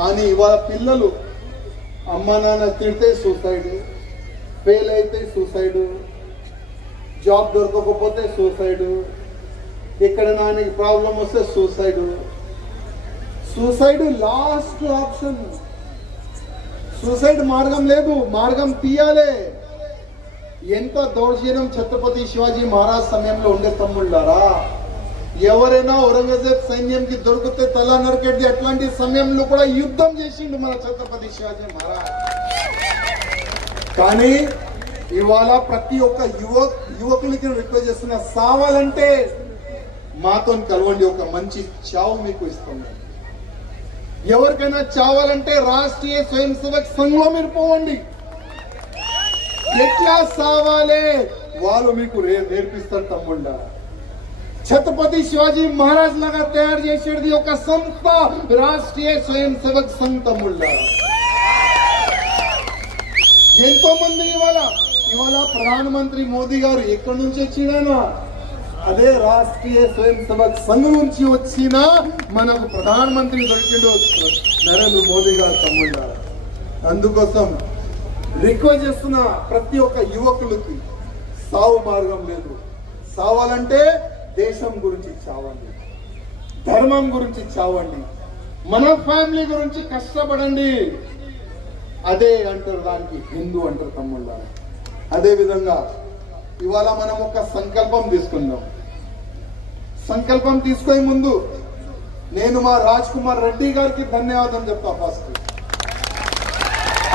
కానీ ఇవాళ పిల్లలు అమ్మ నాన్న తిడితే సూసైడ్ ఫెయిల్ అయితే సూసైడ్ జాబ్ దొరకకపోతే సూసైడ్ ఇక్కడ నాన్నకి ప్రాబ్లం వస్తే suicide suicide last option suicide మార్గం లేదు మార్గం తీయాలే. ఎంత దౌర్జన్యం ఛత్రపతి శివాజీ మహారాజ్ సమయంలో ఉండే తమ్ముళ్ళారా? ఎవరైనా ఔరంగజేబ్ సైన్యంకి దొరికితే తల నరికెట్టి అట్లాంటి సమయంలో కూడా యుద్ధం చేసిండు మన ఛత్రపతి శివాజీ మహారాజ్. కానీ ఇవాళ ప్రతి ఒక్క యువ యువకులకి రిక్వెస్ట్ చేస్తున్న సావాలంటే మాతో కలవండి ఒక మంచి చావు మీకు ఇస్తాం ఎవరికైనా చావాలంటే రాష్ట్రీయ స్వయం సేవక్ సంఘంలో మీరు పోవండి. ఎట్లా సావాలే? వాళ్ళు మీకు నేర్పిస్తారు తమ్ముళ్ళ. ఛత్రపతి శివాజీ మహారాజ్ లాగా తయారు చేసేది ఒక సంస్థ రాష్ట్రీయ స్వయం సేవక్ సంఘ్ ఎంతో మంది ఇవాళ ఇవాళ ప్రధానమంత్రి మోదీ గారు ఎక్కడి నుంచి వచ్చినానా అదే రాష్ట్రీయ స్వయం సేవక్ సంఘం నుంచి వచ్చిన మనకు ప్రధానమంత్రి దొరికిండు నరేంద్ర మోదీ గారు తమ్ముళ్ళ అందుకోసం రిక్వెస్ట్ చేస్తున్న ప్రతి ఒక్క యువకులకి సావు మార్గం లేదు. సావాలంటే దేశం గురించి చావండి. ధర్మం గురించి చావండి. మన ఫ్యామిలీ గురించి కష్టపడండి. అదే అంటారు దానికి హిందూ అంటారు తమ్ముళ్ళ. అదే విధంగా ఇవాళ మనం ఒక సంకల్పం తీసుకుందాం. సంకల్పం తీసుకునే ముందు నేను మా రాజ్ కుమార్ రెడ్డి గారికి ధన్యవాదం చెప్తా ఫస్ట్.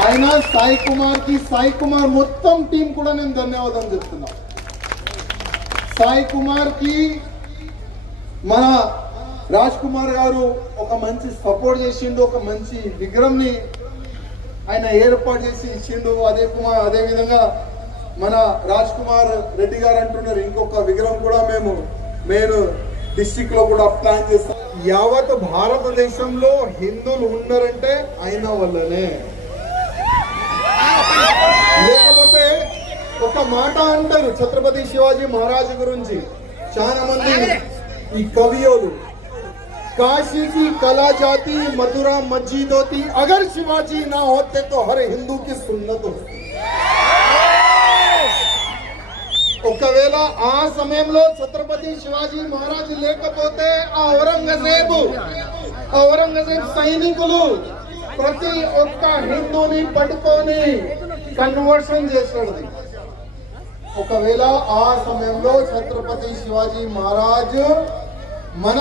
ఆయన సాయి కుమార్కి సాయి కుమార్ మొత్తం టీం కూడా నేను ధన్యవాదం చెప్తున్నా. సాయి కుమార్కి మన రాజ్ కుమార్ గారు ఒక మంచి సపోర్ట్ చేసిండు ఒక మంచి విగ్రహంని ఆయన ఏర్పాటు చేసి ఇచ్చిండు. అదే కుమార్ అదే విధంగా మన రాజ్ కుమార్ రెడ్డి గారు అంటున్నారు ఇంకొక విగ్రహం కూడా మేము మేము డిస్టిక్లో కూడా ప్లాన్ చేస్తాం. యావత్ భారతదేశంలో హిందువులు ఉన్నారంటే ఆయన వల్లనే లేకపోతే ఒక మాట అంటారు ఛత్రపతి శివాజీ మహారాజు గురించి. చాలా మంది ఈ కవియోలు. కాశీకి కళా జాతి మధురా మస్జిదోతి అగర్ శివాజీ నా హోతే తో హర్ హిందూకి సున్నత్. ఒకవేళ ఆ సమయంలో ఛత్రపతి శివాజీ మహారాజ్ లేకపోతే ఆ ఔరంగజేబు ఔరంగజేబ్ సైనికులు ప్రతి ఒక్క హిందూని పట్టుకొని కన్వర్షన్ చేసినది ఒకవేళ ఆ సమయంలో ఛత్రపతి శివాజీ మహారాజ్ మన